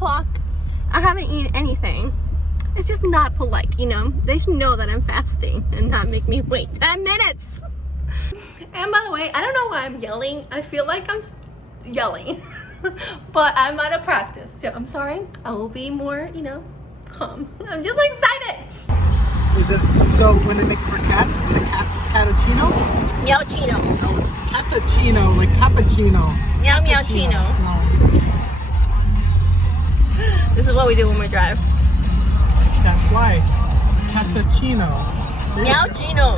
o'clock. I haven't eaten anything. It's just not polite, you know? They should know that I'm fasting and not make me wait 10 minutes. And by the way, I don't know why I'm yelling. I feel like I'm yelling. But I'm out of practice, so I'm sorry. I will be more, you know, calm. I'm just excited. Is it, so when they make it for cats, is it a cappuccino? Meowchino. No, cappuccino, like cappuccino. Meow meowchino. This is what we do when we drive. That's why. Cappuccino. Meowchino.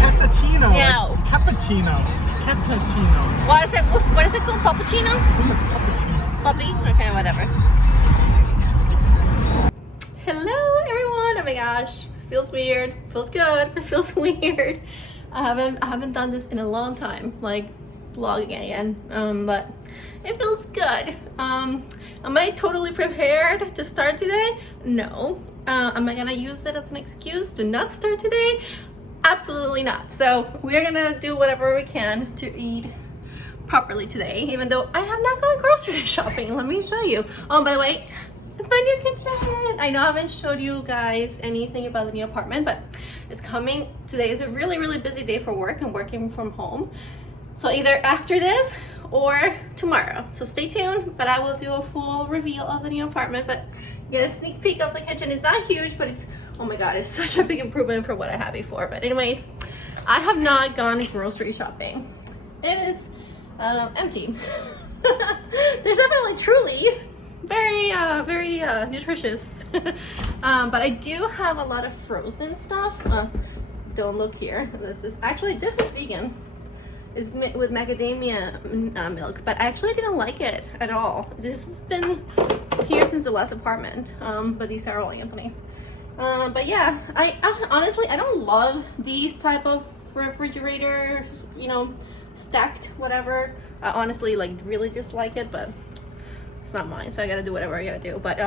Cappuccino. Meow. Cappuccino. Cappuccino. What is it called? Puppuccino? Puppy? Okay, whatever. Hello everyone. Oh my gosh. This feels weird. Feels good. It feels weird. I haven't done this in a long time. Like vlogging again. But it feels good. Am I totally prepared to start today? No. Am I gonna use it as an excuse to not start today? Absolutely not. So we're gonna do whatever we can to eat properly today, even though I have not gone grocery shopping. Let me show you. Oh, by the way, it's my new kitchen. I know I haven't showed you guys anything about the new apartment, but it's coming. Today is a really, really busy day for work. I'm working from home. So either after this or tomorrow. So stay tuned, but I will do a full reveal of the new apartment. But get a sneak peek of the kitchen. It's not huge, but it's, oh my God, it's such a big improvement from what I had before. But anyways, I have not gone grocery shopping. It is empty. There's definitely Trulies, very nutritious. But I do have a lot of frozen stuff. Don't look here. This is vegan. It's with macadamia milk, but I actually didn't like it at all. This has been here since the last apartment, but these are all Anthony's. But yeah, I honestly, I don't love these type of refrigerator, you know, stacked whatever. I honestly like really dislike it, but it's not mine, so I gotta do whatever I gotta do. But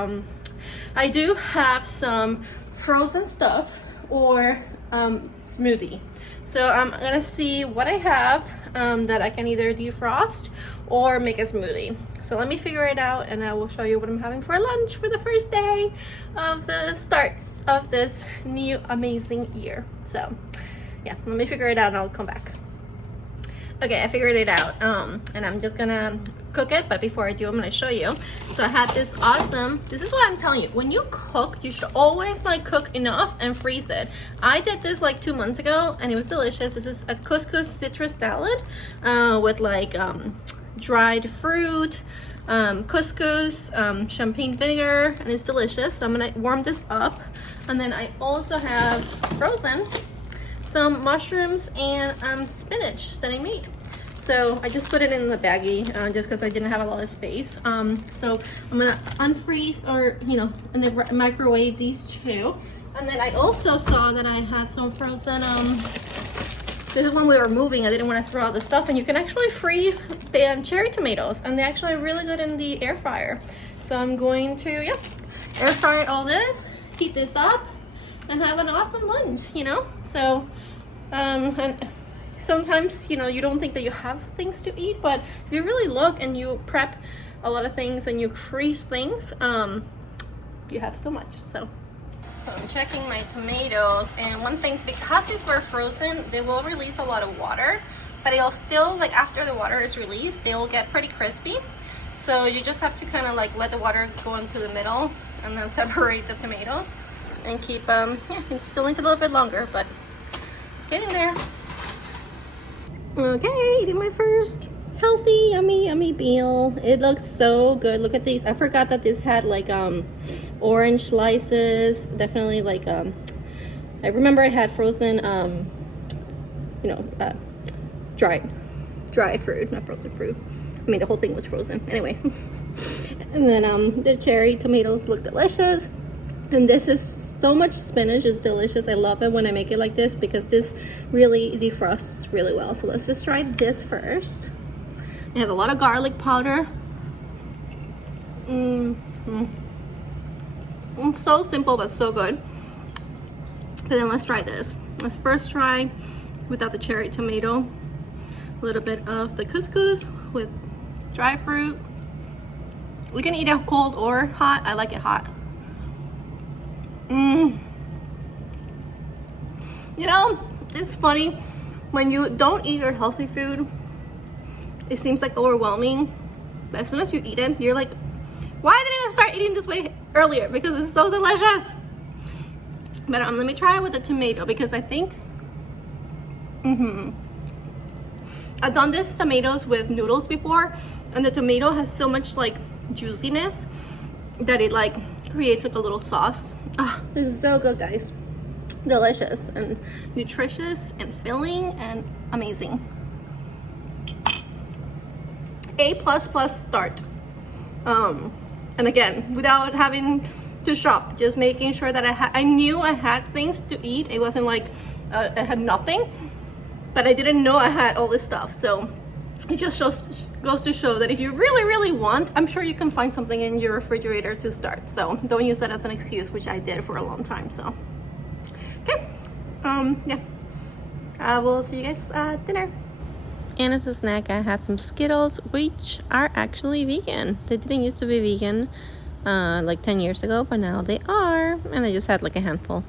I do have some frozen stuff or smoothie. So I'm gonna see what I have that I can either defrost or make a smoothie. So let me figure it out and I will show you what I'm having for lunch for the first day of the start of this new amazing year. So yeah, let me figure it out and I'll come back. Okay, I figured it out, and I'm just gonna cook it, but before I do, I'm gonna show you. So I had this awesome, this is what I'm telling you, when you cook, you should always like cook enough and freeze it. I did this like 2 months ago and it was delicious. This is a Couscous Citrus salad with like dried fruit, couscous, champagne vinegar, and it's delicious. So I'm gonna warm this up. And then I also have frozen some mushrooms and spinach that I made. So I just put it in the baggie just because I didn't have a lot of space. So I'm gonna unfreeze, or you know, and then microwave these two. And then I also saw that I had some frozen, this is when we were moving, I didn't want to throw all the stuff, and you can actually freeze cherry tomatoes, and they're actually really good in the air fryer. So I'm going to, yeah, air fry all this, heat this up, and have an awesome lunch, you know? So, and sometimes, you know, you don't think that you have things to eat, but if you really look and you prep a lot of things and you freeze things, you have so much. So I'm checking my tomatoes, and one thing is, because these were frozen, they will release a lot of water, but it'll still, like after the water is released, they will get pretty crispy. So you just have to kind of like let the water go into the middle and then separate the tomatoes and keep yeah, it still needs a little bit longer, but it's getting there. Okay, eating my first healthy, yummy meal. It looks so good. Look at these. I forgot that this had like orange slices. Definitely like I remember I had frozen you know, dried fruit, not frozen fruit. I mean, the whole thing was frozen anyway. And then the cherry tomatoes look delicious. And this is so much spinach. It's delicious. I love it when I make it like this because this really defrosts really well. So let's just try this first. It has a lot of garlic powder. It's so simple but so good. But then let's try this. Let's first try without the cherry tomato. A little bit of the couscous with dry fruit. We can eat it cold or hot. I like it hot. You know, it's funny when you don't eat your healthy food, it seems like overwhelming, but as soon as you eat it, you're like, why didn't I start eating this way earlier? Because it's so delicious. But let me try it with the tomato, because I think I've done this tomatoes with noodles before, and the tomato has so much like juiciness that it like creates like a little sauce. This is so good, guys. Delicious and nutritious and filling and amazing. A++ start. And again, without having to shop, just making sure that I knew I had things to eat. It wasn't like I had nothing, but I didn't know I had all this stuff. So it just goes to show that if you really want, I'm sure you can find something in your refrigerator to start. So don't use that as an excuse, which I did for a long time. So okay, yeah, I will see you guys at dinner. And as a snack, I had some Skittles, which are actually vegan. They didn't used to be vegan like 10 years ago, but now they are, and I just had like a handful.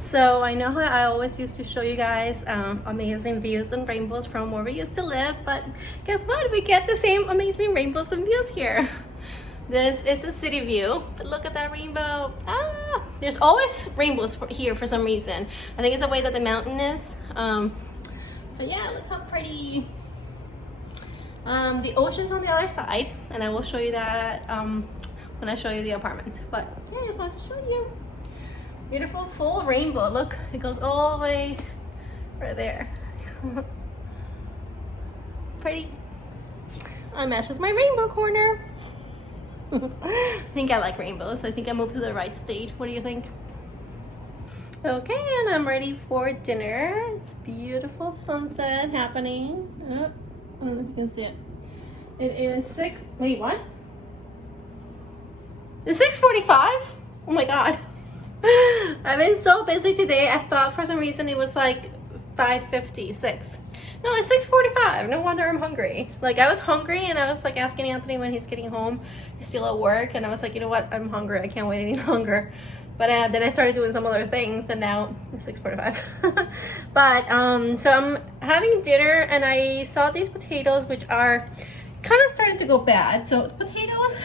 So I know how I always used to show you guys amazing views and rainbows from where we used to live, but guess what? We get the same amazing rainbows and views here. This is a city view, but look at that rainbow. There's always rainbows here for some reason. I think it's the way that the mountain is. But yeah, look how pretty. The ocean's on the other side, and I will show you that when I show you the apartment. But yeah, I just wanted to show you. Beautiful full rainbow. Look, it goes all the way right there. Pretty. It matches my rainbow corner. I think I like rainbows. I think I moved to the right state. What do you think? Okay, and I'm ready for dinner. It's beautiful sunset happening. I don't know if you can see it. It is wait, what? It's 6:45? Oh my god. I've been so busy today. I thought for some reason it was like 5:56. No, it's 6:45. No wonder I'm hungry. Like, I was hungry and I was like asking Anthony when he's getting home. He's still at work, and I was like, you know what? I'm hungry. I can't wait any longer. But then I started doing some other things, and now it's 6:45. But so I'm having dinner, and I saw these potatoes, which are kind of starting to go bad. So potatoes,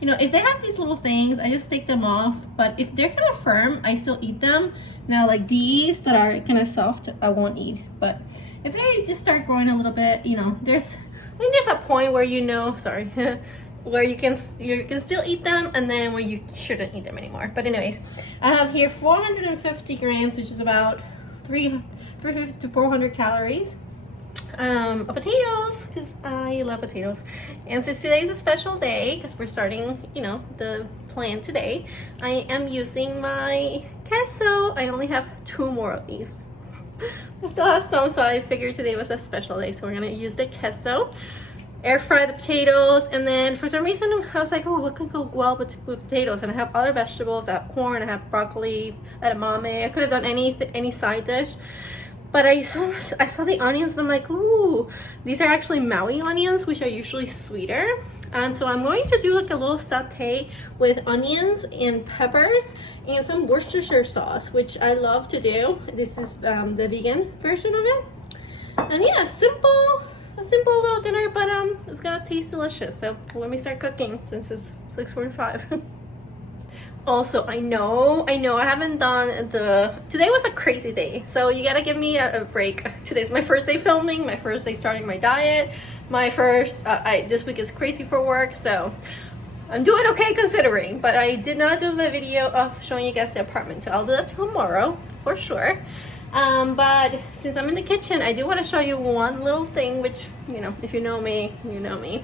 you know, if they have these little things, I just take them off. But if they're kind of firm, I still eat them. Now, like these that are kind of soft, I won't eat. But if they just start growing a little bit, you know, I think there's a point where, you know, sorry, where you can still eat them, and then where you shouldn't eat them anymore. But anyways, I have here 450 grams, which is about 350 to 400 calories. Of potatoes, because I love potatoes. And since today is a special day, because we're starting, you know, the plan today, I am using my queso. I only have 2 more of these. I still have some, so I figured today was a special day, so we're gonna use the queso. Air fry the potatoes, and then for some reason I was like, oh, what could go well with potatoes? And I have other vegetables. I have corn, I have broccoli, edamame. I could have done any side dish, but I saw the onions, and I'm like, ooh, these are actually Maui onions, which are usually sweeter. And so I'm going to do like a little saute with onions and peppers and some Worcestershire sauce, which I love to do. This is the vegan version of it. And yeah, a simple little dinner, but it's gonna taste delicious. So let me start cooking since it's 6:45. Also, I know I haven't done today was a crazy day, so you gotta give me a break. Today's my first day filming, my first day starting my diet, my first this week is crazy for work, so I'm doing okay considering. But I did not do the video of showing you guys the apartment, so I'll do that tomorrow for sure. But since I'm in the kitchen, I do want to show you one little thing, which, you know, if you know me, you know me.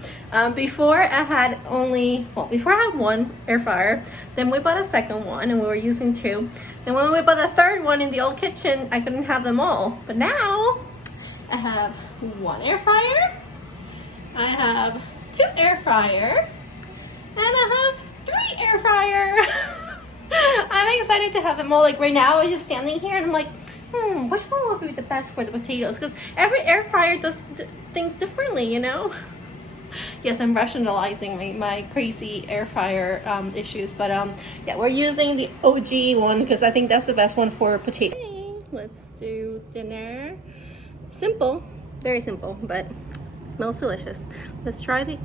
Before I had 1 air fryer, then we bought a second one, and we were using 2. Then when we bought the third one in the old kitchen, I couldn't have them all. But now I have 1 air fryer, I have 2 air fryer, and I have 3 air fryer. I'm excited to have them all. Like right now, I'm just standing here and I'm like, which one will be the best for the potatoes? Because every air fryer does things differently, you know? Yes, I'm rationalizing my crazy air fryer issues, but yeah, we're using the OG one because I think that's the best one for potato. Okay, let's do dinner. Simple, very simple, but it smells delicious. Let's try the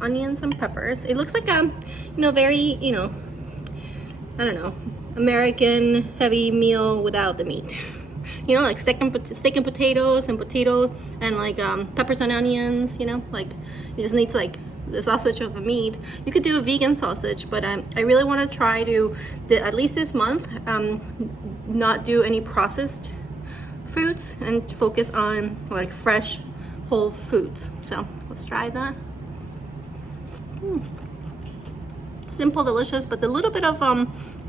onions and peppers. It looks like very, I don't know, American heavy meal without the meat. Like steak and potatoes and like peppers and onions, like you just need to like the sausage of the meat. You could do a vegan sausage, but I really want to try to, at least this month, not do any processed foods and focus on like fresh whole foods. So let's try that. Simple, delicious, but a little bit of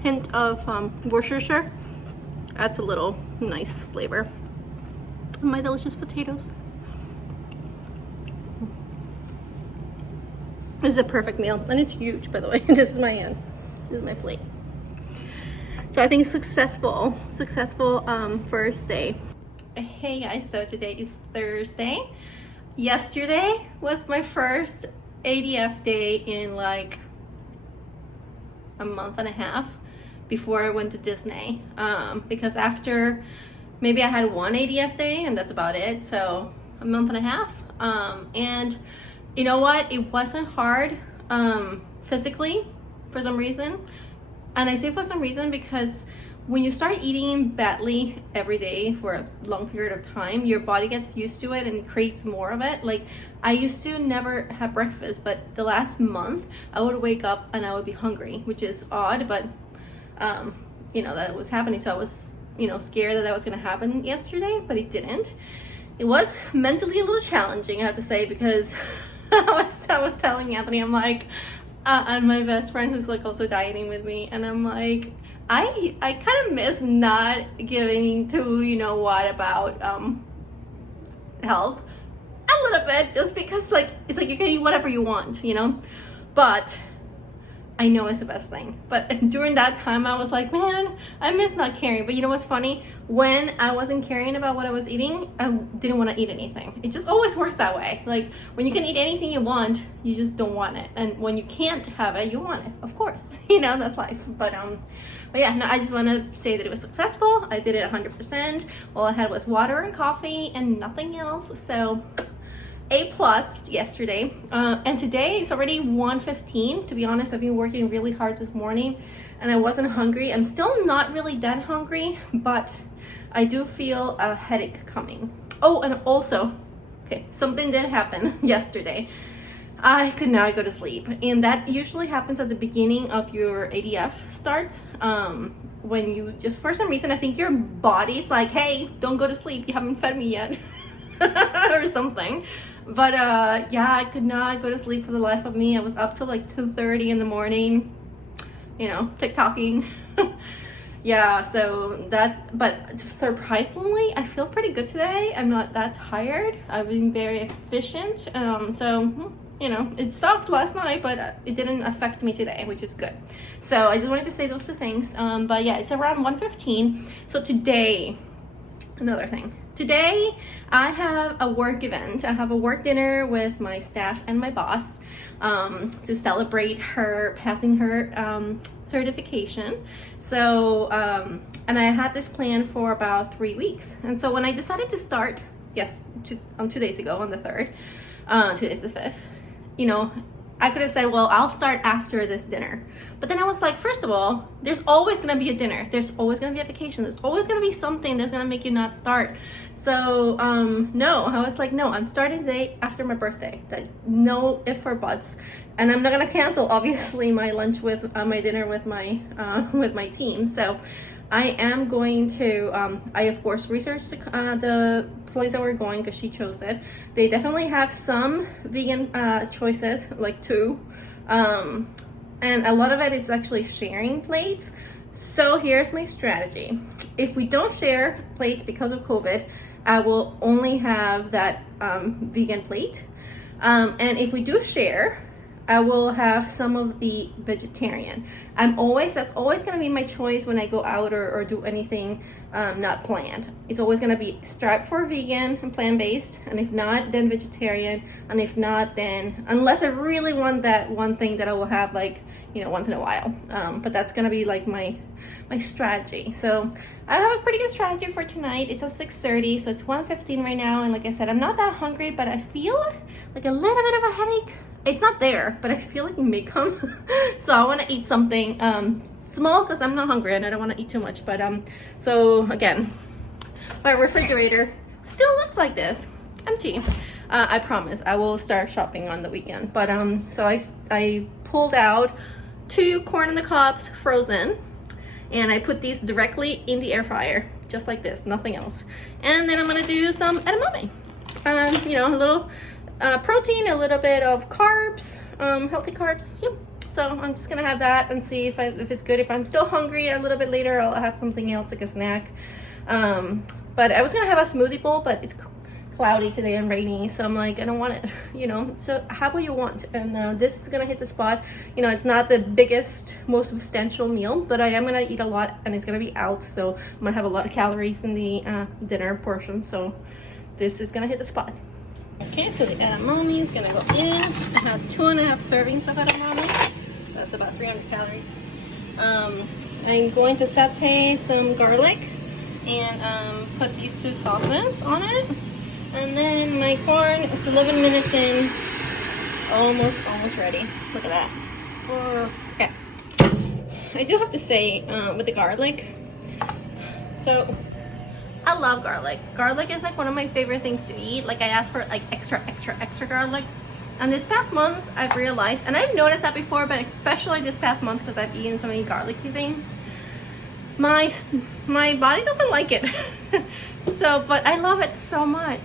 hint of Worcestershire adds a little nice flavor. My delicious potatoes. This is a perfect meal, and it's huge, by the way. This is my plate. So I think successful first day. Hey guys, so today is Thursday. Yesterday was my first ADF day in like a month and a half before I went to Disney, because after maybe I had one ADF day and that's about it, so a month and a half. And you know what, it wasn't hard physically for some reason, and I say for some reason because when you start eating badly every day for a long period of time, your body gets used to it and craves more of it. Like I used to never have breakfast, but the last month I would wake up and I would be hungry, which is odd, but that was happening. So I was scared that was going to happen yesterday, but it didn't. It was mentally a little challenging, I have to say, because I was telling Anthony, I'm like, and my best friend who's like also dieting with me, and I'm like, I kind of miss not giving to about health a little bit, just because like it's like you can eat whatever you want, but I know it's the best thing. But during that time I was like, man, I miss not caring. But you know what's funny? When I wasn't caring about what I was eating, I didn't want to eat anything. It just always works that way. Like when you can eat anything you want, you just don't want it. And when you can't have it, you want it, of course. That's life. But yeah, no, I just want to say that it was successful. I did it 100%. All I had was water and coffee and nothing else. So A+ yesterday, and today it's already 1:15. To be honest, I've been working really hard this morning and I wasn't hungry. I'm still not really that hungry, but I do feel a headache coming. Oh, and also, okay, something did happen yesterday. I could not go to sleep, and that usually happens at the beginning of your ADF starts. When you just, for some reason, I think your body's like, hey, don't go to sleep, you haven't fed me yet. Or something. But yeah, I could not go to sleep for the life of me. I was up till like 2:30 in the morning, TikToking. Yeah, so but surprisingly, I feel pretty good today. I'm not that tired. I've been very efficient. So it sucked last night, but it didn't affect me today, which is good. So I just wanted to say those two things. But yeah, it's around 1:15. So today, another thing. Today, I have a work event. I have a work dinner with my staff and my boss to celebrate her passing her certification. So, and I had this planned for about 3 weeks. And so when I decided to start, 2 days ago on the 3rd, today's the 5th, I could have said, well, I'll start after this dinner. But then I was like, first of all, there's always going to be a dinner. There's always going to be a vacation. There's always going to be something that's going to make you not start. So, no, I was like, no, I'm starting the day after my birthday. No if or buts. And I'm not going to cancel, obviously, my lunch with my dinner with my team. So I am going to, I of course researched the place that we're going because she chose it. They definitely have some vegan choices, like 2. And a lot of it is actually sharing plates. So here's my strategy. If we don't share plates because of COVID, I will only have that vegan plate. And if we do share, I will have some of the vegetarian. That's always gonna be my choice when I go out or do anything not planned. It's always gonna be strive for vegan and plant-based, and if not, then vegetarian, and if not, then unless I really want that one thing that I will have like, you know, once in a while. But that's gonna be like my strategy. So I have a pretty good strategy for tonight. It's at 6:30, so it's 1:15 right now, and like I said, I'm not that hungry, but I feel like a little bit of a headache. It's not there, but I feel like it may come. So I want to eat something small because I'm not hungry and I don't want to eat too much. But so again, my refrigerator still looks like this, empty. I promise I will start shopping on the weekend. But so I pulled out 2 corn on the cobs frozen, and I put these directly in the air fryer, just like this, nothing else. And then I'm gonna do some edamame. You know, a little protein, a little bit of carbs, healthy carbs. Yep. So I'm just gonna have that and see if it's good. If I'm still hungry a little bit later, I'll have something else like a snack. But I was gonna have a smoothie bowl, but it's cloudy today and rainy, so I'm like, I don't want it, you know. So have what you want, and this is gonna hit the spot. You know, it's not the biggest, most substantial meal, but I am gonna eat a lot, and it's gonna be out, so I'm gonna have a lot of calories in the dinner portion. So this is gonna hit the spot. Okay, so the edamame is gonna go in. I have 2.5 servings of edamame. That's about 300 calories. I'm going to saute some garlic and put these 2 sauces on it. And then my corn, it's 11 minutes in, almost ready. Look at that. Okay. I do have to say, with the garlic, so I love garlic. Garlic is like one of my favorite things to eat. Like I asked for like extra garlic. And this past month, I've realized, and I've noticed that before, but especially this past month because I've eaten so many garlicky things, my body doesn't like it. So, but I love it so much.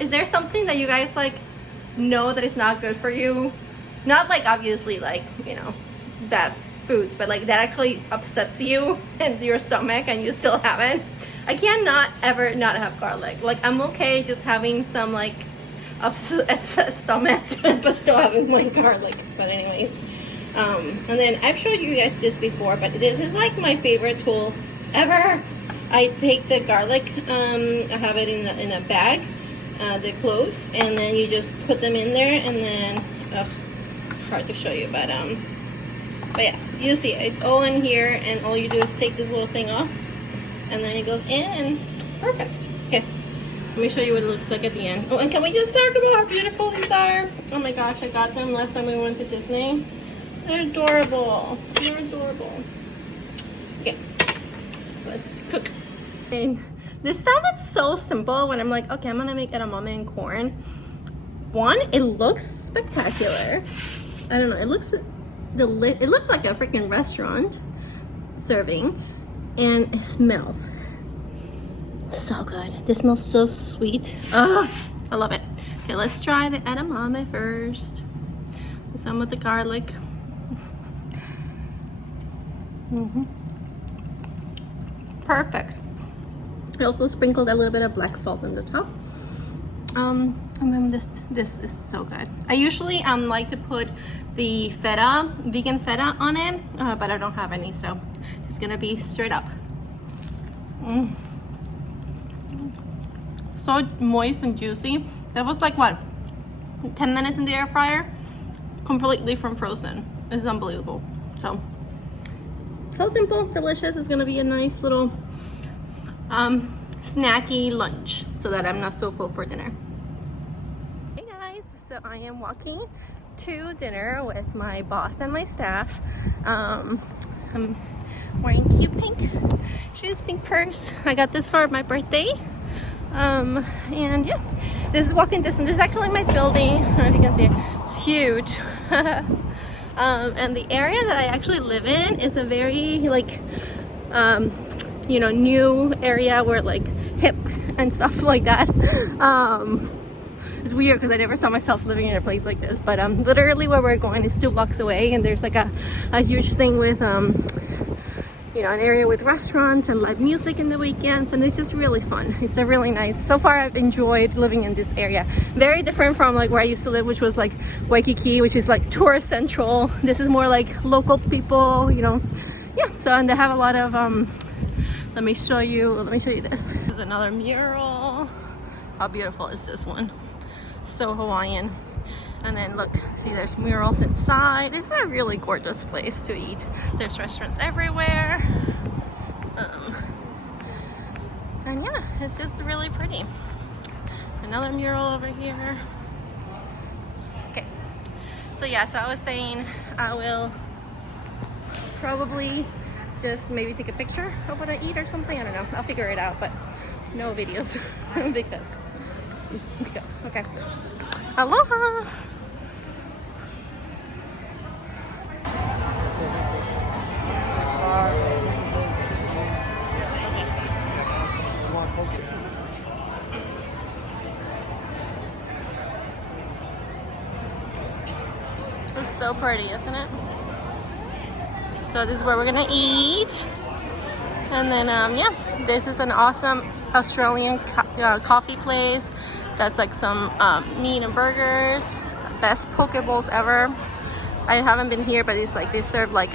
Is there something that you guys like know that it's not good for you? Not like obviously like, you know, bad foods, but like that actually upsets you and your stomach and you still have it? I cannot ever not have garlic. Like I'm okay just having some like upset stomach, but still having my garlic. But anyways, and then I've showed you guys this before, but this is like my favorite tool ever. I take the garlic, I have it in a bag, the cloves, and then you just put them in there, and then hard to show you, but yeah, you see it's all in here, and all you do is take this little thing off, and then it goes in, and perfect. Okay, let me show you what it looks like at the end. Oh, and can we just talk about how beautiful these are? Oh my gosh, I got them last time we went to Disney. They're adorable. They're adorable. Okay, let's cook. And this sounded so simple when I'm like, okay, I'm gonna make edamame and corn. One, it looks spectacular. I don't know, it looks like a freaking restaurant serving, and it smells so good. This smells so sweet. I love it. Okay, let's try the edamame first. Some with the garlic. Perfect. I also sprinkled a little bit of black salt on the top. And then this is so good. I usually like to put the feta, vegan feta on it, but I don't have any, so it's gonna be straight up. So moist and juicy. That was like what, 10 minutes in the air fryer, completely from frozen. It's unbelievable. So simple, delicious. It's gonna be a nice little snacky lunch so that I'm not so full for dinner. Hey guys, so I am walking to dinner with my boss and my staff. I'm wearing cute pink shoes, pink purse. I got this for my birthday. And yeah, this is walking distance. This is actually my building. I don't know if you can see it. It's huge. And the area that I actually live in is a very like you know, new area where like hip and stuff like that. It's weird because I never saw myself living in a place like this, but literally where we're going is 2 blocks away, and there's like a huge thing with you know, an area with restaurants and live music in the weekends, and it's just really fun. It's a really nice, so far I've enjoyed living in this area. Very different from like where I used to live, which was like Waikiki, which is like tourist central. This is more like local people, you know. Yeah, so, and they have a lot of let me show you this. This is another mural. How beautiful is this one? So Hawaiian. And then look, see, there's murals inside. It's a really gorgeous place to eat. There's restaurants everywhere. And yeah, it's just really pretty. Another mural over here. Okay, so yeah, so I was saying I will probably just maybe take a picture of what I eat or something. I don't know, I'll figure it out, but no videos because okay. Aloha. It's so pretty, isn't it? So this is where we're gonna eat. And then yeah, this is an awesome Australian coffee place that's like some meat and burgers, best poke bowls ever. I haven't been here, but it's like they serve like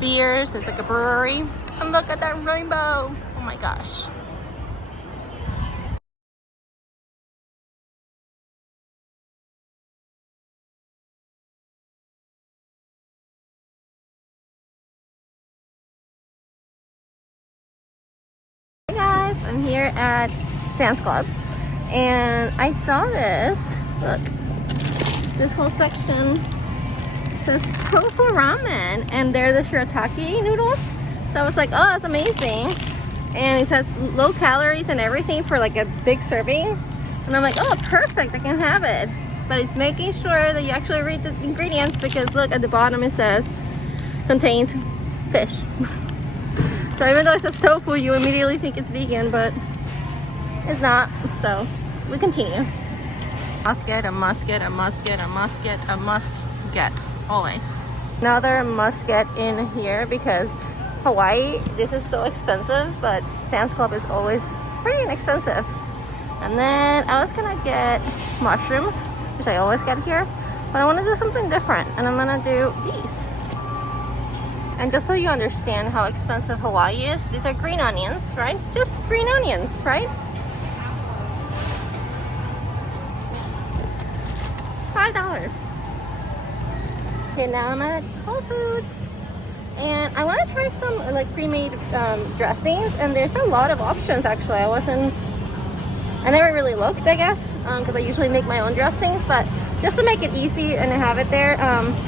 beers. It's like a brewery. And look at that rainbow. Oh my gosh. Hey guys, I'm here at Sam's Club and I saw this. Look, this whole section says tofu ramen, and they're the shirataki noodles. So I was like, oh, that's amazing. And it says low calories and everything for like a big serving. And I'm like, oh, perfect, I can have it. But it's making sure that you actually read the ingredients, because look at the bottom, it says contains fish. So even though it says tofu, you immediately think it's vegan, but it's not. So we continue. Must get, a must get, a must get, a must get, a must get, always. Another must get in here, because Hawaii, this is so expensive, but Sam's Club is always pretty inexpensive. And then I was gonna get mushrooms, which I always get here, but I want to do something different, and I'm gonna do these. And just so you understand how expensive Hawaii is, these are green onions, right? Just green onions, right? $5. Okay, now I'm at Whole Foods, and I want to try some like pre-made dressings, and there's a lot of options actually. I never really looked, I guess, because I usually make my own dressings, but just to make it easy and have it there,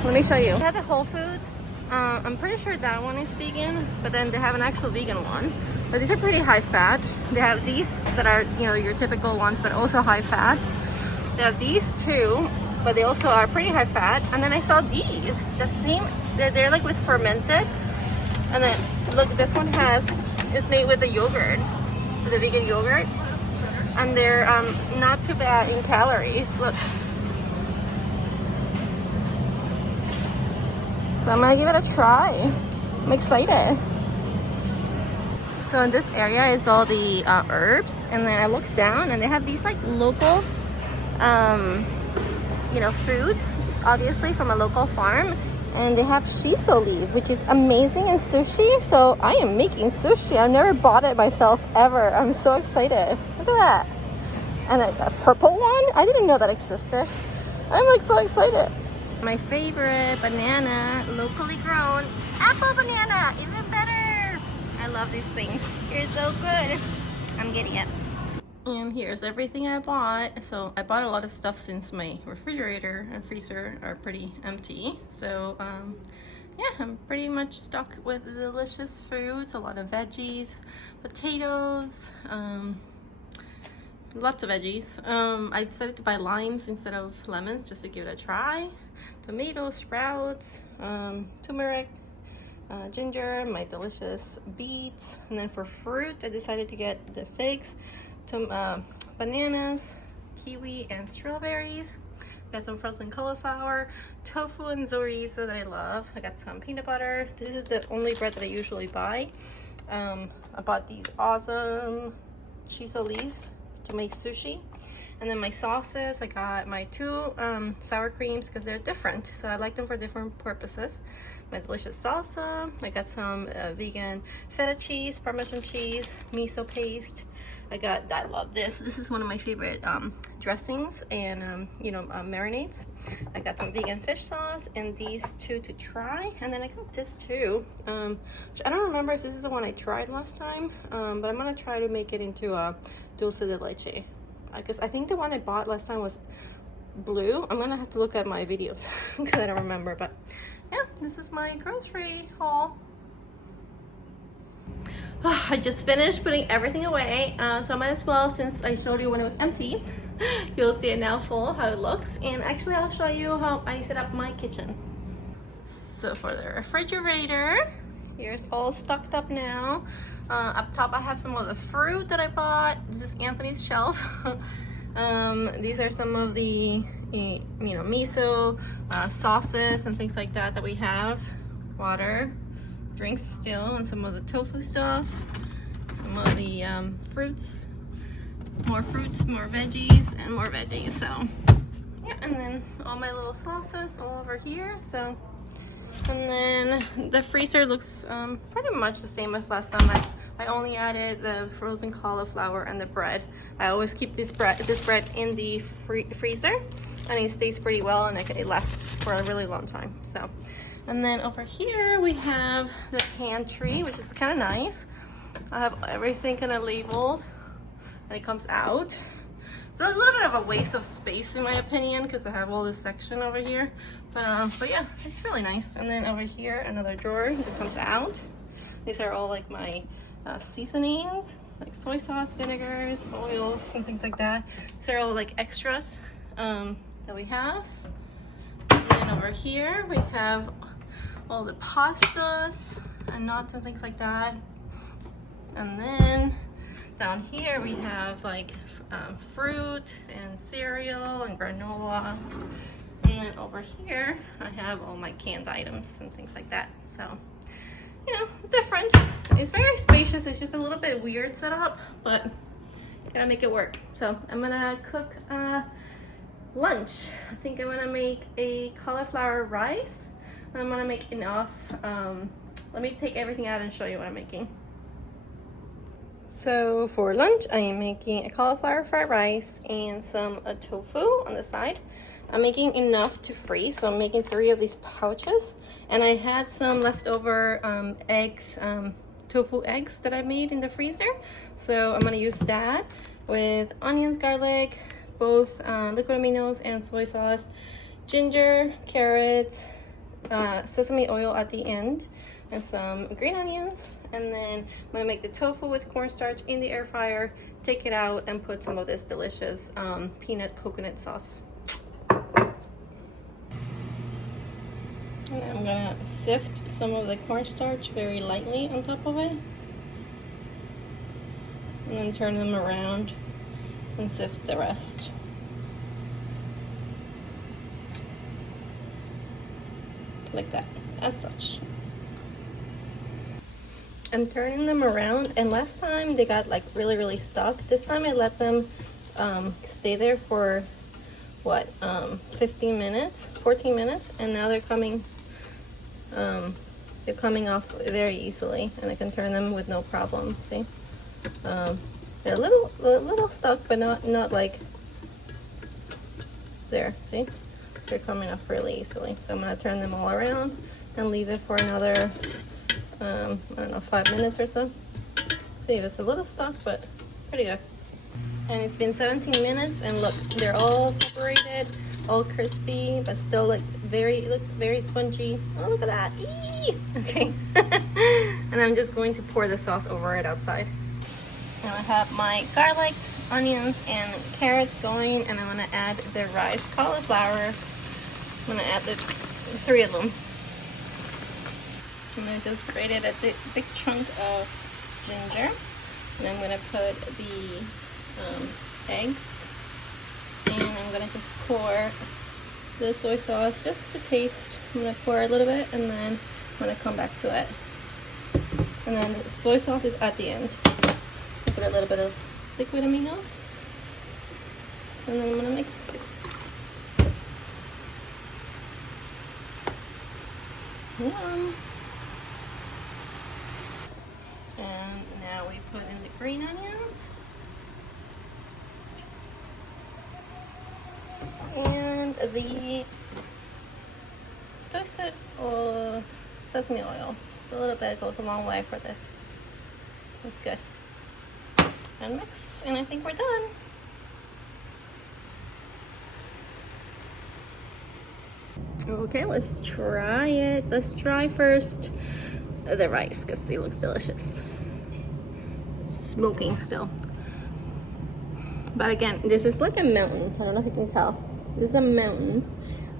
let me show you. I had the Whole Foods. I'm pretty sure that one is vegan, but then they have an actual vegan one. But these are pretty high fat. They have these that are, you know, your typical ones, but also high fat. They have these too, but they also are pretty high fat. And then I saw these, the same, they're like with fermented. And then look, this one is made with the yogurt, with the vegan yogurt. And they're not too bad in calories. Look. So I'm gonna give it a try. I'm excited. So in this area is all the herbs, and then I looked down and they have these like local, you know, foods, obviously from a local farm, and they have shiso leaf, which is amazing in sushi. So I am making sushi. I've never bought it myself ever. I'm so excited. Look at that. And a purple one. I didn't know that existed. I'm like so excited. My favorite banana, locally grown apple banana, even better. I love these things. They're so good. I'm getting it. And here's everything I bought. So I bought a lot of stuff since my refrigerator and freezer are pretty empty. So yeah, I'm pretty much stuck with delicious foods, a lot of veggies, potatoes, lots of veggies. I decided to buy limes instead of lemons just to give it a try. Tomatoes, sprouts, turmeric, ginger, my delicious beets. And then for fruit, I decided to get the figs, bananas, kiwi, and strawberries. Got some frozen cauliflower, tofu and chorizo that I love. I got some peanut butter. This is the only bread that I usually buy. I bought these awesome shiso leaves to make sushi. And then my sauces, I got my two sour creams because they're different. So I like them for different purposes. My delicious salsa. I got some vegan feta cheese, Parmesan cheese, miso paste. I love this. This is one of my favorite dressings and, marinades. I got some vegan fish sauce and these two to try. And then I got this too, which I don't remember if this is the one I tried last time, but I'm gonna try to make it into a dulce de leche. Because I think the one I bought last time was blue. I'm gonna have to look at my videos because I don't remember, but yeah, this is my grocery haul. I just finished putting everything away, so I might as well, since I showed you when it was empty, you'll see it now full, how it looks. And actually I'll show you how I set up my kitchen. So for the refrigerator, here's all stocked up now. Up top I have some of the fruit that I bought. This is Anthony's shelf. These are some of the miso sauces and things like that we have. Water, drinks still, and some of the tofu stuff, some of the fruits, more veggies, and more veggies. So yeah, and then all my little sauces all over here. So, and then the freezer looks pretty much the same as last time. I only added the frozen cauliflower and the bread. I always keep this bread in the freezer, and it stays pretty well, and it lasts for a really long time. So, and then over here we have the pantry, which is kind of nice. I have everything kind of labeled, and it comes out. So a little bit of a waste of space in my opinion, because I have all this section over here. But yeah, it's really nice. And then over here, another drawer that comes out. These are all like my seasonings, like soy sauce, vinegars, oils, and things like that. These are all like extras that we have. And then over here we have all the pastas and nuts and things like that. And then down here we have like fruit and cereal and granola. And then over here I have all my canned items and things like that. So, different. It's very spacious. It's just a little bit weird setup, but gotta make it work. So I'm gonna cook lunch. I think I'm gonna make a cauliflower rice. I'm gonna make enough. Let me take everything out and show you what I'm making. So for lunch, I am making a cauliflower fried rice and some tofu on the side. I'm making enough to freeze, so I'm making 3 of these pouches. And I had some leftover eggs, tofu eggs that I made in the freezer. So I'm gonna use that with onions, garlic, both liquid aminos and soy sauce, ginger, carrots, sesame oil at the end, and some green onions. And then I'm gonna make the tofu with cornstarch in the air fryer, take it out, and put some of this delicious peanut coconut sauce. And I'm gonna sift some of the cornstarch very lightly on top of it, and then turn them around and sift the rest. Like that, as such. I'm turning them around, and last time they got like really stuck. This time I let them stay there for 15 minutes, 14 minutes, and now they're coming off very easily, and I can turn them with no problem. See, they're a little stuck, but not like there. See, they're coming off really easily. So I'm gonna turn them all around and leave it for another I don't know, 5 minutes or so. See, it's a little stuck, but pretty good. And it's been 17 minutes, and look, they're all separated, all crispy, but still like very spongy. Oh, look at that. Eee! Okay. And I'm just going to pour the sauce over it outside. Now I have my garlic, onions, and carrots going, and I'm gonna add the rice, cauliflower. I'm gonna add the 3 of them. And I just grated a big chunk of ginger, and I'm gonna put the eggs, and I'm gonna just pour the soy sauce just to taste. I'm gonna pour a little bit and then I'm gonna come back to it. And then the soy sauce is at the end. I put a little bit of liquid aminos. And then I'm gonna mix it. Yum. And now we put in the green onions. And the toasted sesame oil. Just a little bit goes a long way for this. That's good. And mix, and I think we're done. Okay, let's try it. Let's try first the rice because it looks delicious. It's smoking still. But again, this is like a mountain. I don't know if you can tell. This is a mountain,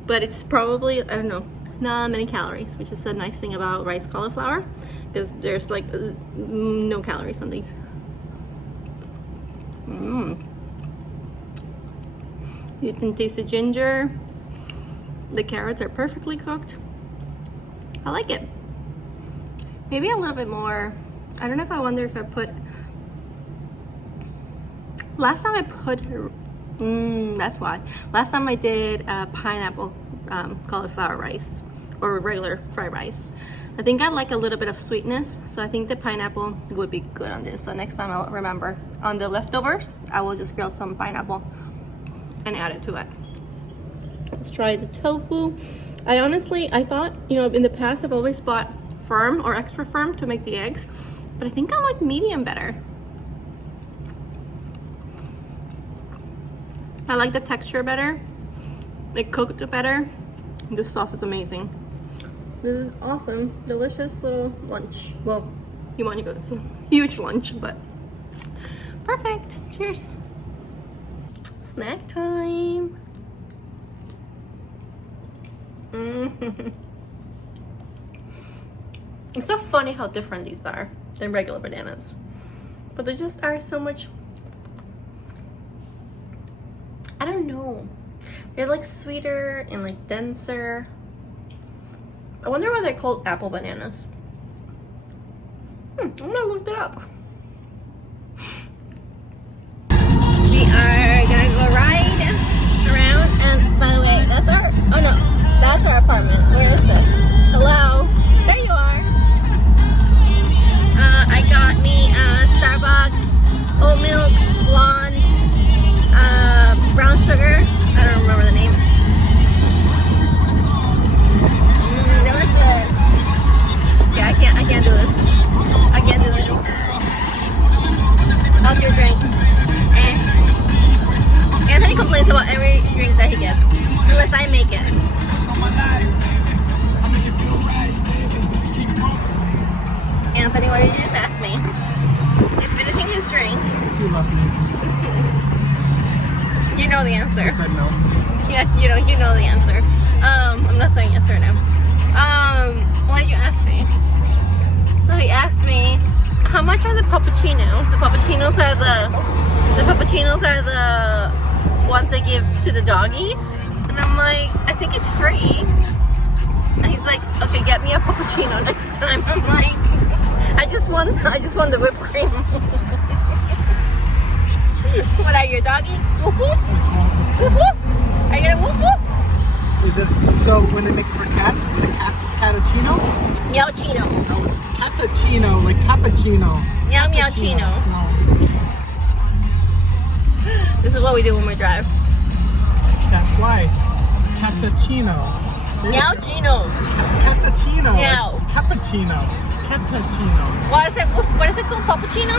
but it's probably, I don't know, not many calories, which is a nice thing about rice cauliflower because there's like no calories on these. You can taste the ginger. The carrots are perfectly cooked. I like it. Maybe a little bit more. I don't know if I wonder if I put. Last time I put. That's why. Last time I did pineapple cauliflower rice or regular fried rice. I think I like a little bit of sweetness, so I think the pineapple would be good on this. So next time I'll remember on the leftovers, I will just grill some pineapple and add it to it. Let's try the tofu. I thought, you know, in the past I've always bought firm or extra firm to make the eggs, but I think I like medium better. I like the texture better. It cooked better. This sauce is amazing. This is awesome. Delicious little lunch. Well, you want to go, it's a huge lunch, but perfect. Cheers. Snack time. It's so funny how different these are than regular bananas, but they just are so much, I don't know, they're like sweeter and like denser. I wonder why they're called apple bananas. I'm gonna look that up. We are gonna go ride around, and by the way, that's our, oh no, that's our apartment. Where is it? Hello? There you are. I got me Starbucks Oatmeal blonde brown sugar. I don't remember the name. Delicious. Okay, I can't do this. I can't do it. How's your drink? Anthony complains about every drink that he gets, unless I make it. Anthony, what did you just ask me? He's finishing his drink. You love me. You know the answer. I said no. Yeah, you know the answer. I'm not saying yes or no. What did you ask me? So he asked me, how much are the puppuccinos? The puppuccinos are the ones they give to the doggies. And I'm like, I think it's free. And he's like, okay, get me a puppuccino next time. I'm like, I just want the whipped cream. What are you, doggy? Woof woof? Woof woof? Are you gonna woof woof? Is it, so when they make it for cats, is it a cappuccino? Meowchino. No, cappuccino, like cappuccino. Meow meowchino. No. This is what we do when we drive. That's why. Cappuccino. Meowchino. Cappuccino. Meow. Cappuccino. Cappuccino. What is it called? Puppuccino?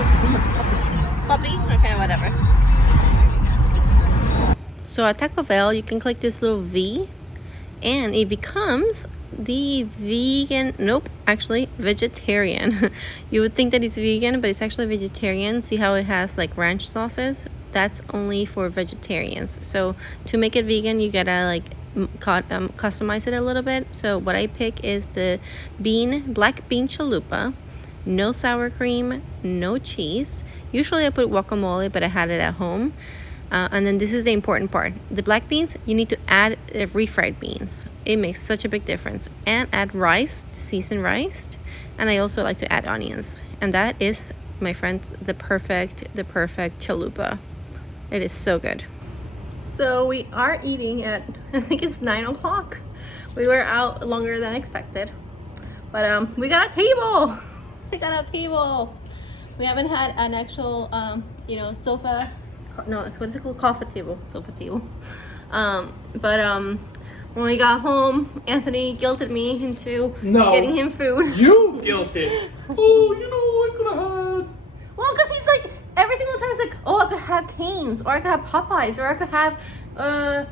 Puppy? Okay, whatever. So at Taco Bell, you can click this little V and it becomes the vegan, actually vegetarian. You would think that it's vegan, but it's actually vegetarian. See how it has like ranch sauces? That's only for vegetarians. So to make it vegan, you gotta like customize it a little bit. So what I pick is the black bean chalupa, no sour cream, no cheese. Usually I put guacamole, but I had it at home. And then this is the important part. The black beans, you need to add refried beans. It makes such a big difference. And add rice, seasoned rice. And I also like to add onions. And that is, my friends, the perfect chalupa. It is so good. So we are eating at, I think it's 9 o'clock. We were out longer than expected. But we got a table. We got a table. We haven't had an actual, you know, sofa. No, what is it called? Coffee table. Sofa table. When we got home, Anthony guilted me into getting him food. You guilted. Oh, you know, I could have had. Well, because he's like, every single time he's like, oh, I could have Cane's, or I could have Popeyes, or I could have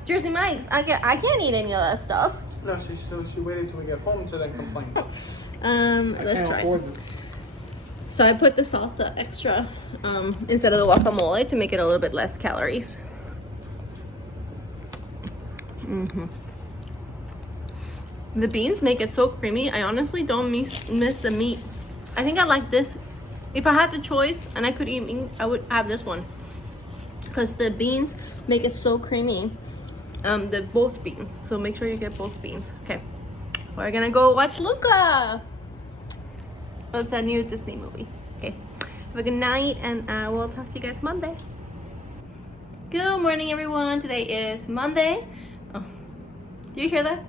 Jersey Mike's. I can't eat any of that stuff. No, she waited till we get home to then complain. That's right. So I put the salsa extra instead of the guacamole to make it a little bit less calories. The beans make it so creamy. I honestly don't miss the meat. I think I like this. If I had the choice and I could eat meat, I would have this one. Because the beans make it so creamy. Both beans. So make sure you get both beans. Okay. We're gonna go watch Luca. It's a new Disney movie. Okay. Have a good night, and we'll talk to you guys Monday. Good morning, everyone. Today is Monday. Oh, do you hear that?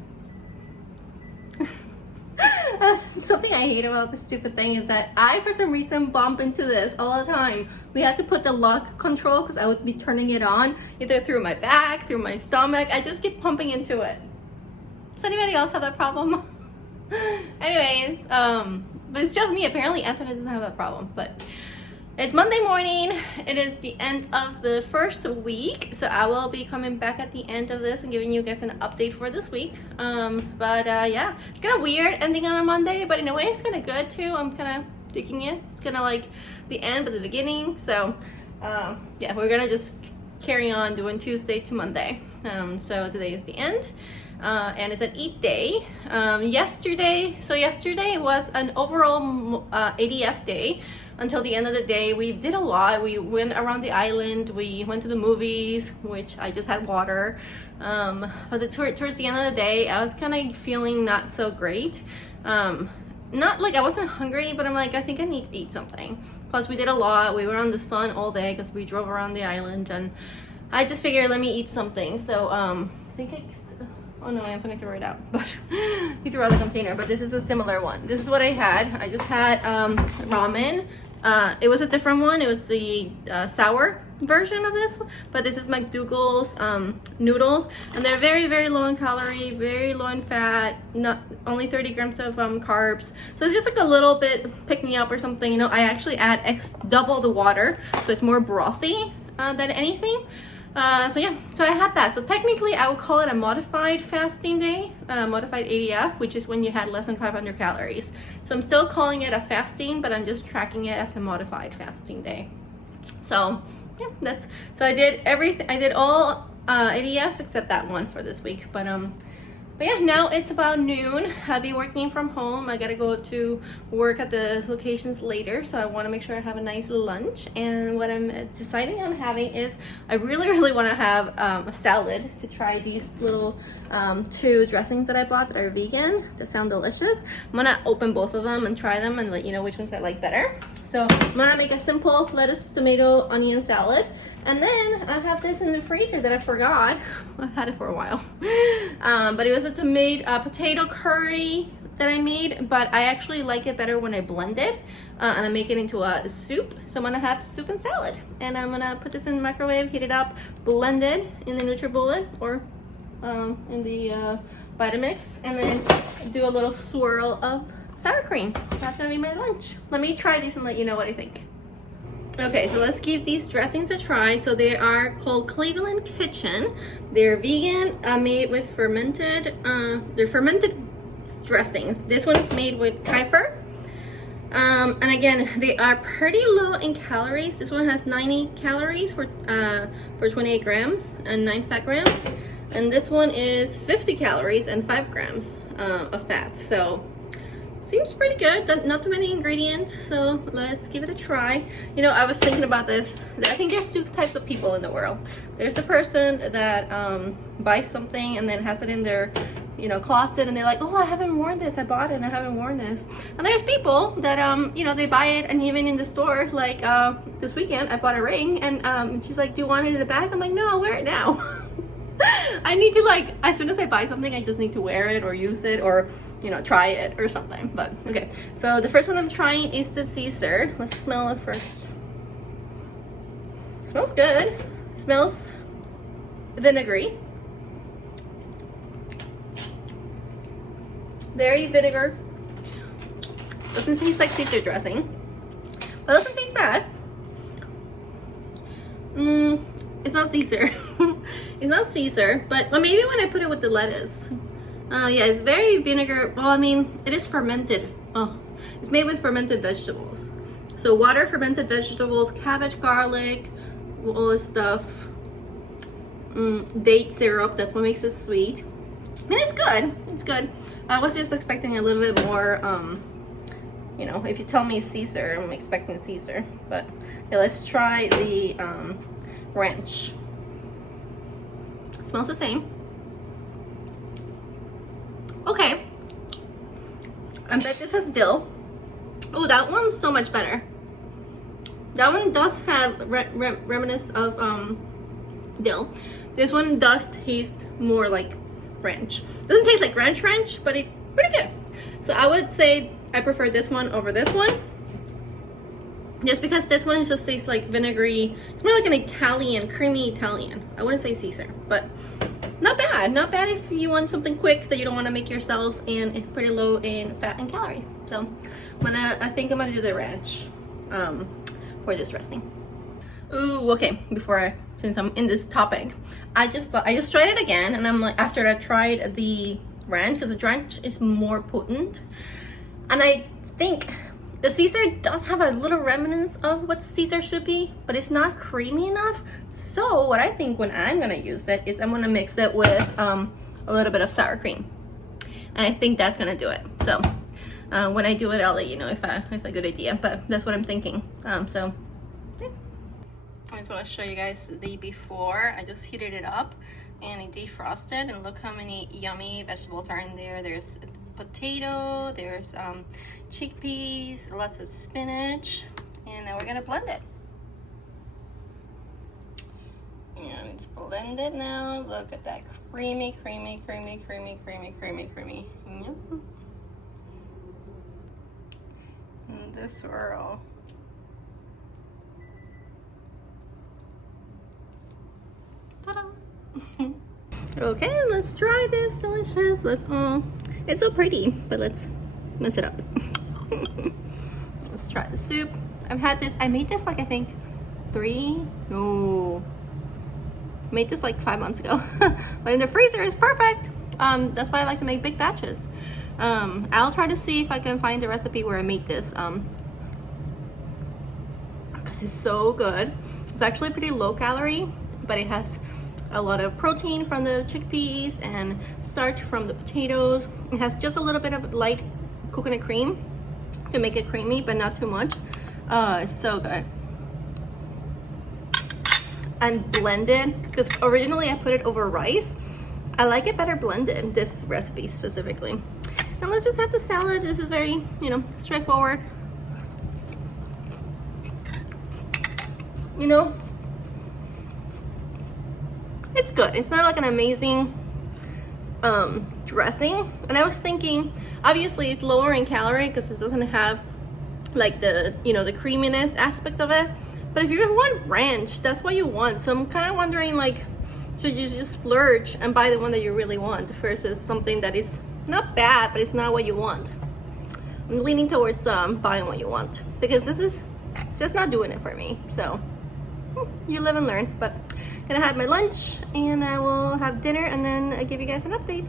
Something I hate about this stupid thing is that I, for some reason, bump into this all the time. We had to put the lock control because I would be turning it on either through my back, through my stomach. I just keep pumping into it. Does anybody else have that problem? Anyways, but it's just me. Apparently Anthony doesn't have that problem, but it's Monday morning. It is the end of the first week, so I will be coming back at the end of this and giving you guys an update for this week. Yeah, it's kind of weird ending on a Monday, but in a way it's kind of good too. I'm kind of digging it. It's kind of like the end but the beginning. So yeah, we're gonna just carry on doing Tuesday to Monday. So today is the end. And it's an eat day. Yesterday was an overall ADF day. Until the end of the day, we did a lot. We went around the island. We went to the movies, which I just had water. But towards the end of the day, I was kind of feeling not so great. Not like I wasn't hungry, but I'm like, I think I need to eat something. Plus, we did a lot. We were on the sun all day because we drove around the island, and I just figured, let me eat something. So I think oh no, Anthony threw it out, but he threw out the container. But this is a similar one. This is what I had. I just had ramen. It was a different one. It was the sour version of this, but this is McDougal's noodles, and they're very, very low in calorie, very low in fat, not only 30 grams of carbs. So it's just like a little bit pick me up or something. You know, I actually add double the water, so it's more brothy than anything. So yeah, so I had that. So technically I would call it a modified fasting day, modified ADF, which is when you had less than 500 calories. So I'm still calling it a fasting, but I'm just tracking it as a modified fasting day. So yeah, so I did everything. I did all ADFs except that one for this week. But yeah, now it's about noon. I'll be working from home. I gotta go to work at the locations later, so I want to make sure I have a nice lunch. And what I'm deciding on having is, I really, really want to have a salad to try these little 2 dressings that I bought that are vegan. That sound delicious. I'm gonna open both of them and try them and let you know which ones I like better. So I'm gonna make a simple lettuce, tomato, onion salad. And then I have this in the freezer that I forgot. I've had it for a while. But it was a potato curry that I made, but I actually like it better when I blend it and I make it into a soup. So I'm gonna have soup and salad. And I'm gonna put this in the microwave, heat it up, blend it in the NutriBullet or in the Vitamix, and then do a little swirl of sour cream. That's gonna be my lunch. Let me try these and let you know what I think. Okay, so let's give these dressings a try. So they are called Cleveland Kitchen. They're vegan, made with fermented dressings. This one is made with kefir. And again, they are pretty low in calories. This one has 90 calories for 28 grams and 9 fat grams. And this one is 50 calories and 5 grams of fat. So seems pretty good. Not too many ingredients, so let's give it a try. You know, I was thinking about this. I think there's 2 types of people in the world. There's a person that buy something and then has it in their, you know, closet, and they're like, oh, I haven't worn this, I bought it and I haven't worn this. And there's people that you know, they buy it, and even in the store, like this weekend I bought a ring, and she's like, do you want it in a bag? I'm like, no, I'll wear it now. I need to, like, as soon as I buy something, I just need to wear it or use it or, you know, try it or something. But okay, so the first one I'm trying is the Caesar. Let's smell it first. Smells good. It smells vinegary. Very vinegar. Doesn't taste like Caesar dressing, but doesn't taste bad. It's not Caesar. It's not Caesar, but maybe when I put it with the lettuce. Yeah, it's very vinegar. Well, I mean, it is fermented. Oh, it's made with fermented vegetables. So water, fermented vegetables, cabbage, garlic, all this stuff. Date syrup, that's what makes it sweet. I mean, it's good. It's good. I was just expecting a little bit more, you know, if you tell me Caesar, I'm expecting Caesar. But yeah, let's try the ranch. Smells the same. Okay. I bet this has dill. Oh, that one's so much better. That one does have remnants of dill. This one does taste more like ranch. Doesn't taste like ranch, but it's pretty good. So I would say I prefer this one over this one. Just because this one just tastes like vinegary. It's more like an Italian, creamy Italian. I wouldn't say Caesar, but not bad. Not bad if you want something quick that you don't want to make yourself, and it's pretty low in fat and calories. So I think I'm gonna do the ranch for this dressing. Ooh, okay. Since I'm in this topic, I just tried it again, and I'm like, after I've tried the ranch, because the ranch is more potent, and I think the Caesar does have a little remnants of what Caesar should be, but it's not creamy enough. So what I think when I'm gonna use it is I'm gonna mix it with a little bit of sour cream, and I think that's gonna do it. So when I do it, I'll let you know if it's a good idea, but that's what I'm thinking. So yeah. I just want to show you guys the before. I just heated it up and it defrosted, and look how many yummy vegetables are in there. There's potato, there's chickpeas, lots of spinach, and now we're gonna blend it. And it's blended now. Look at that creamy. Yep. And this swirl. Ta-da! Okay, let's try this delicious. It's so pretty, but let's mess it up. Let's try the soup. I've had this, I made this like, I think made this like 5 months ago. But in the freezer is perfect. That's why I like to make big batches. I'll try to see if I can find the recipe where I made this, because it's so good. It's actually pretty low calorie, but it has a lot of protein from the chickpeas and starch from the potatoes. It has just a little bit of light coconut cream to make it creamy, but not too much. It's so good. And blended, because originally I put it over rice. I like it better blended, this recipe specifically. And let's just have the salad. This is very, you know, straightforward. You know, it's good. It's not like an amazing dressing. And I was thinking, obviously it's lower in calorie because it doesn't have like the, you know, the creaminess aspect of it. But if you want ranch, that's what you want. So I'm kind of wondering, like, should you just splurge and buy the one that you really want versus something that is not bad, but it's not what you want. I'm leaning towards buying what you want, because this is just not doing it for me. So you live and learn. But I'm gonna have my lunch and I will have dinner, and then I give you guys an update.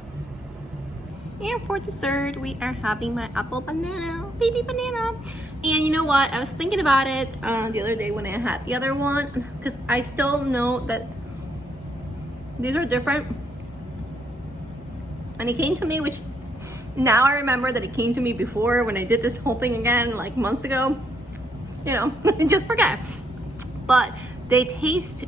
And for dessert, we are having my apple banana, baby banana. And you know what? I was thinking about it the other day when I had the other one, because I still know that these are different. And it came to me, which now I remember that it came to me before when I did this whole thing again, like months ago. You know, just forget. But they taste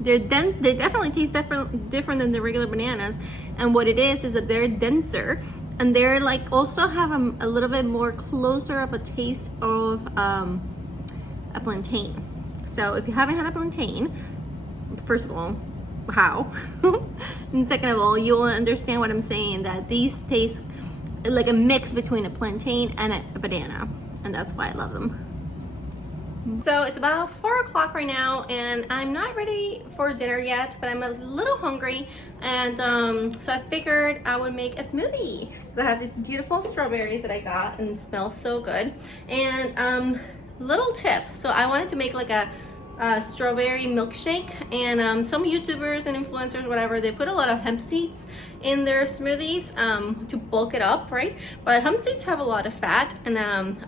They're dense. They definitely taste different than the regular bananas. And what it is that they're denser, and they're like also have a little bit more closer of a taste of a plantain. So if you haven't had a plantain, first of all, how? And second of all, you will understand what I'm saying, that these taste like a mix between a plantain and a banana, and that's why I love them. So it's about 4 o'clock right now, and I'm not ready for dinner yet, but I'm a little hungry, and so I figured I would make a smoothie. I have these beautiful strawberries that I got, and it smells so good. And little tip, so I wanted to make like a strawberry milkshake, and some YouTubers and influencers, whatever, they put a lot of hemp seeds in their smoothies to bulk it up, right? But hemp seeds have a lot of fat, and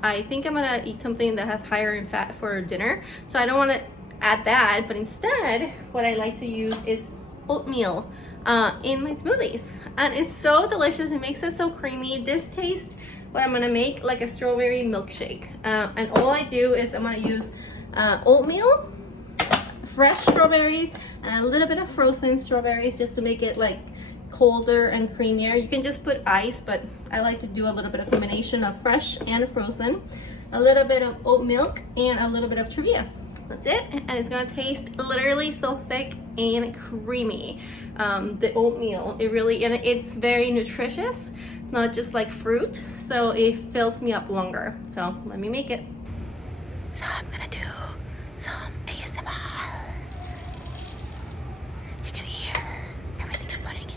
I think I'm gonna eat something that has higher in fat for dinner, so I don't want to add that. But instead, what I like to use is oatmeal in my smoothies, and it's so delicious. It makes it so creamy. This tastes, what I'm gonna make, like a strawberry milkshake, and all I do is I'm gonna use oatmeal, fresh strawberries, and a little bit of frozen strawberries just to make it like colder and creamier. You can just put ice, but I like to do a little bit of combination of fresh and frozen, a little bit of oat milk, and a little bit of Truvia. That's it, and it's gonna taste literally so thick and creamy. The oatmeal, it's very nutritious, not just like fruit, so it fills me up longer. So let me make it. So I'm gonna do some ASMR. You can hear everything I'm putting in.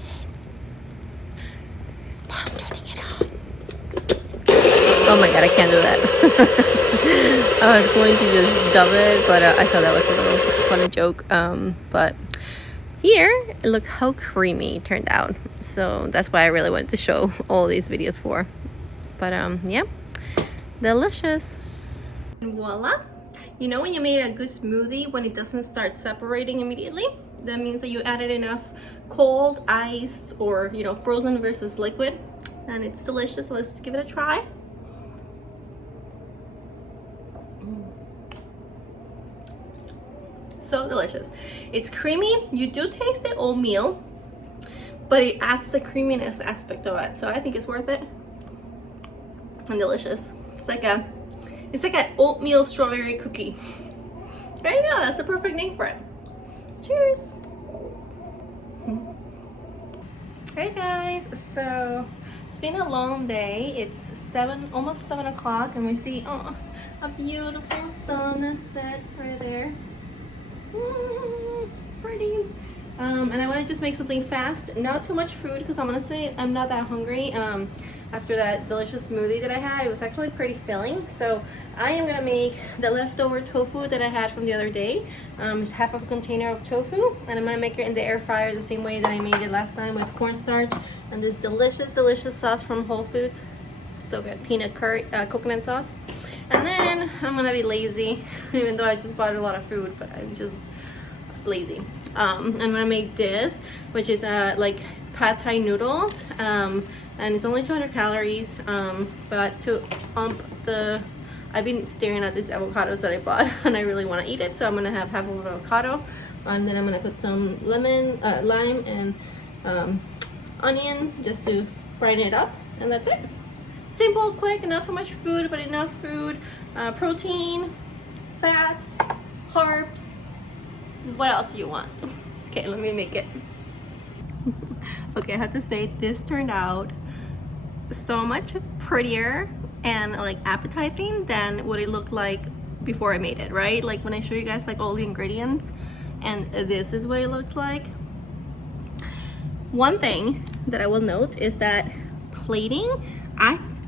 Now I'm turning it on. Oh my god, I can't do that. I was going to just dub it, but I thought that was a little funny joke. But here, look how creamy it turned out. So that's why I really wanted to show all these videos for. But yeah, delicious. And voila. You know when you made a good smoothie, when it doesn't start separating immediately, that means that you added enough cold ice, or you know, frozen versus liquid, and it's delicious. So let's give it a try. So delicious. It's creamy. You do taste the oatmeal, but it adds the creaminess aspect of it, so I think it's worth it. And delicious. It's like an oatmeal strawberry cookie. There you go, that's the perfect name for it. Cheers. Hey guys, so it's been a long day. It's almost 7 o'clock, and we see a beautiful sunset right there. Pretty. And I want to just make something fast, not too much food, because I'm honestly I'm not that hungry. After that delicious smoothie that I had, it was actually pretty filling. So I am gonna make the leftover tofu that I had from the other day. It's half of a container of tofu, and I'm gonna make it in the air fryer the same way that I made it last time, with cornstarch and this delicious sauce from Whole Foods. So good, peanut curry, coconut sauce. And then I'm gonna be lazy, even though I just bought a lot of food, but I'm just lazy. I'm gonna make this, which is like pad thai noodles, and it's only 200 calories, but to I've been staring at these avocados that I bought, and I really want to eat it, so I'm gonna have half of an avocado, and then I'm gonna put some lemon, lime, and onion just to brighten it up, and that's it. Simple, quick, not too much food, but enough food, protein, fats, carbs. What else do you want? Okay, let me make it. Okay, I have to say, this turned out so much prettier and like appetizing than what it looked like before I made it, right? Like when I show you guys like all the ingredients, and this is what it looks like. One thing that I will note is that plating,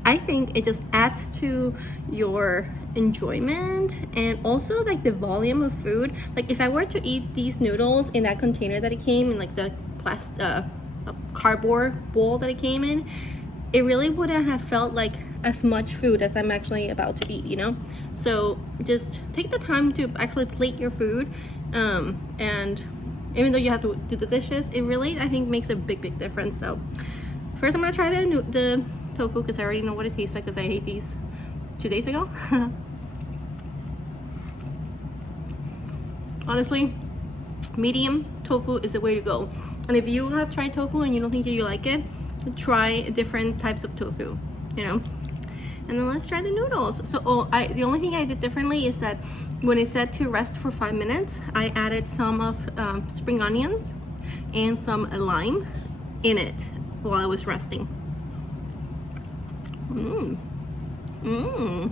I think it just adds to your enjoyment, and also like the volume of food. Like if I were to eat these noodles in that container that it came in, like the cardboard bowl that it came in, it really wouldn't have felt like as much food as I'm actually about to eat, you know? So just take the time to actually plate your food, and even though you have to do the dishes, it really, I think, makes a big difference. So first I'm gonna try the tofu, because I already know what it tastes like, because I ate these 2 days ago. Honestly, medium tofu is the way to go. And if you have tried tofu and you don't think that you like it, try different types of tofu, you know. And then let's try the noodles. So the only thing I did differently is that when it said to rest for 5 minutes, I added some of spring onions and some lime in it while I was resting.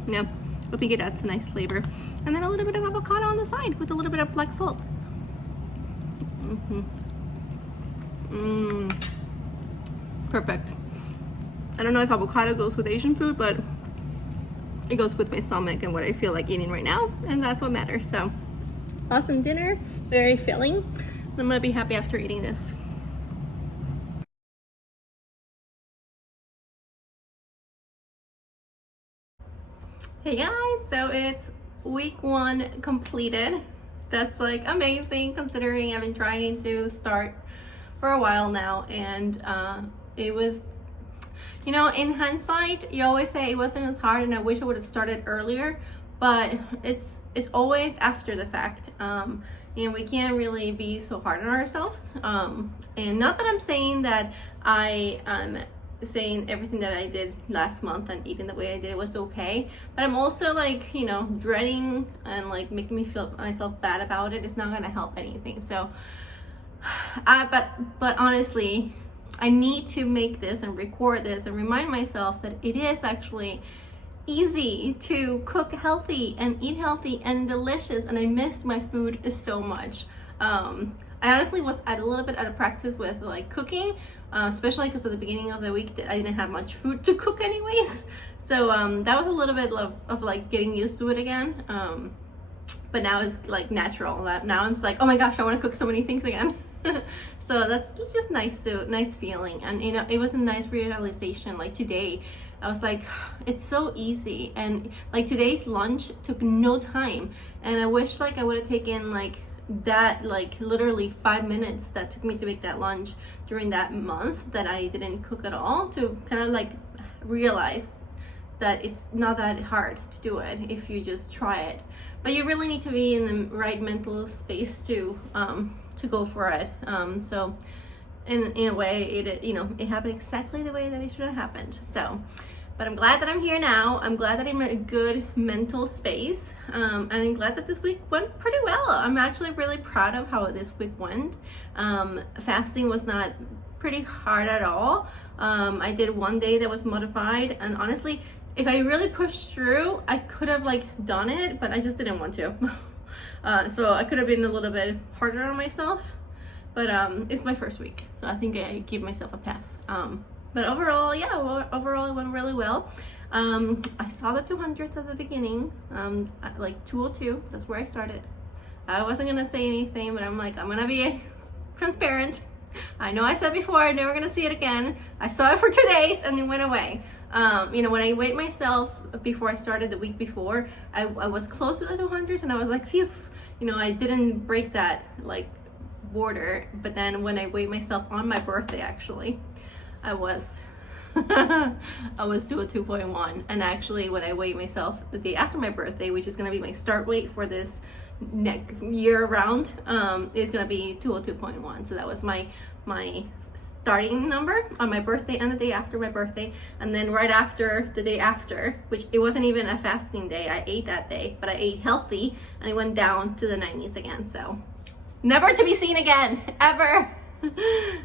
Yeah, I think it adds a nice flavor. And then a little bit of avocado on the side with a little bit of black salt. Perfect. I don't know if avocado goes with Asian food, but it goes with my stomach and what I feel like eating right now, and that's what matters. So awesome dinner, very filling. I'm gonna be happy after eating this. Hey guys, so it's week 1 completed. That's like amazing considering I've been trying to start for a while now, and it was, you know, in hindsight you always say it wasn't as hard and I wish I would have started earlier, but it's always after the fact, and we can't really be so hard on ourselves, and not that I'm saying that I saying everything that I did last month and eating the way I did it was okay, but I'm also like, you know, dreading and like making me feel myself bad about it. It's not gonna help anything. So but honestly, I need to make this and record this and remind myself that it is actually easy to cook healthy and eat healthy and delicious, and I missed my food so much. I honestly was a little bit out of practice with like cooking, especially because at the beginning of the week I didn't have much food to cook anyways. So that was a little bit of like getting used to it again. But now it's like natural. That now it's like, oh my gosh, I want to cook so many things again. So that's just nice feeling. And you know, it was a nice realization. Like today I was like, it's so easy, and like today's lunch took no time, and I wish like I would have taken like that, like literally 5 minutes that took me to make that lunch during that month that I didn't cook at all, to kind of like realize that it's not that hard to do it if you just try it. But you really need to be in the right mental space to go for it. So in a way, it happened exactly the way that it should have happened. So, but I'm glad that I'm here now. I'm glad that I'm in a good mental space, and I'm glad that this week went pretty well. I'm actually really proud of how this week went. Fasting was not pretty hard at all. I did one day that was modified, and honestly, if I really pushed through, I could have like done it, but I just didn't want to. So I could have been a little bit harder on myself, but it's my first week, so I think I give myself a pass. But overall, yeah, overall it went really well. I saw the 200s at the beginning, like 202, that's where I started. I wasn't gonna say anything, but I'm like, I'm gonna be transparent. I know I said before I'm never gonna see it again. I saw it for 2 days and it went away. You know, when I weighed myself before I started the week before, I was close to the 200s, and I was like, phew, you know, I didn't break that like border. But then when I weighed myself on my birthday, actually, I was I was 202.1, and actually when I weighed myself the day after my birthday, which is gonna be my start weight for this next year round, is gonna be 202.1. So that was my starting number on my birthday and the day after my birthday. And then right after the day after, which it wasn't even a fasting day, I ate that day, but I ate healthy, and it went down to the 90s again. So never to be seen again, ever.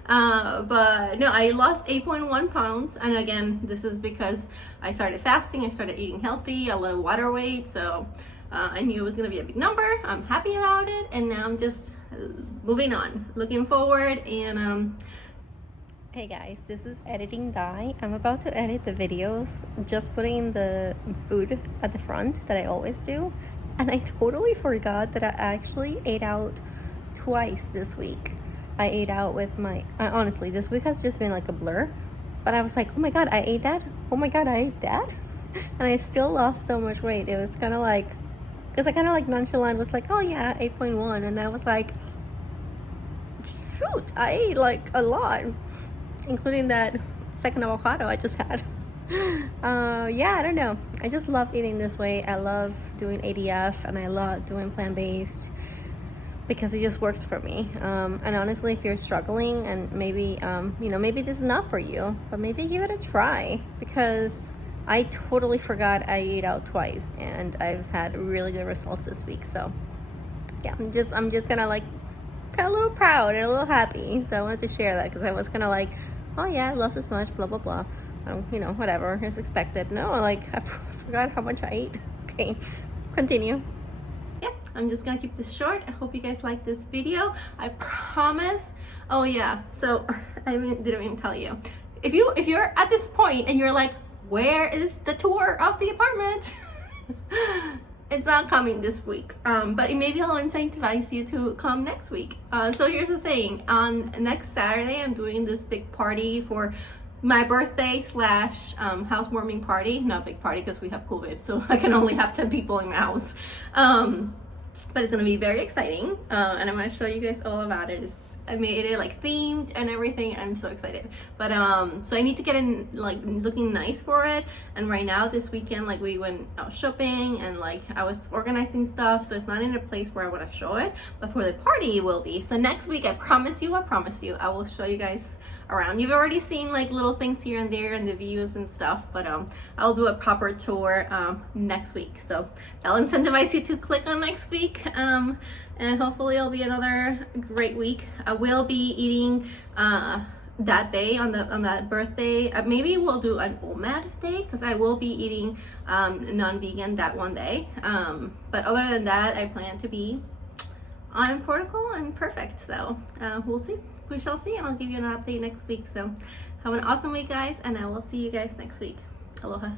But no, I lost 8.1 pounds, and again, this is because I started fasting, I started eating healthy, a little water weight, so I knew it was gonna be a big number. I'm happy about it, and now I'm just moving on, looking forward. And hey guys, this is editing Di. I'm about to edit the videos, just putting the food at the front that I always do, and I totally forgot that I actually ate out twice this week. I ate out with honestly, this week has just been like a blur, but I was like, oh my god, I ate that, oh my god, I ate that, and I still lost so much weight. It was kind of like, because I kind of like nonchalant was like, oh yeah, 8.1, and I was like, shoot, I ate like a lot, including that second avocado I just had. Yeah, I don't know, I just love eating this way. I love doing ADF, and I love doing plant-based. because it just works for me. And honestly, if you're struggling and maybe you know, maybe this is not for you, but maybe give it a try, because I totally forgot I ate out twice and I've had really good results this week. So yeah, I'm just gonna like kind of a little proud and a little happy. So I wanted to share that, because I was kind of like, oh yeah, I lost this much, blah blah blah, you know, whatever is expected. No, like I forgot how much I ate. Okay, continue. Yeah, I'm just gonna keep this short. I hope you guys like this video. I promise. Oh yeah, so didn't even tell you. If you're at this point and you're like, where is the tour of the apartment? It's not coming this week, but maybe I'll incentivize you to come next week. So here's the thing: on next Saturday, I'm doing this big party for my birthday slash housewarming party. Not big party because we have COVID, so I can only have 10 people in my house. But it's gonna be very exciting, and I'm gonna show you guys all about it. I made it like themed and everything. I'm so excited. But so I need to get in like looking nice for it. And right now this weekend, like we went out shopping and like I was organizing stuff, so it's not in a place where I want to show it, but for the party it will be. So next week, I promise you, I will show you guys around. You've already seen like little things here and there and the views and stuff, but I'll do a proper tour next week. So I'll incentivize you to click on next week, and hopefully it'll be another great week. I will be eating that day on that birthday. Maybe we'll do an OMAD day, because I will be eating non-vegan that one day. But other than that, I plan to be on protocol and perfect. So we'll see. We shall see, and I'll give you an update next week. So have an awesome week, guys, and I will see you guys next week. Aloha.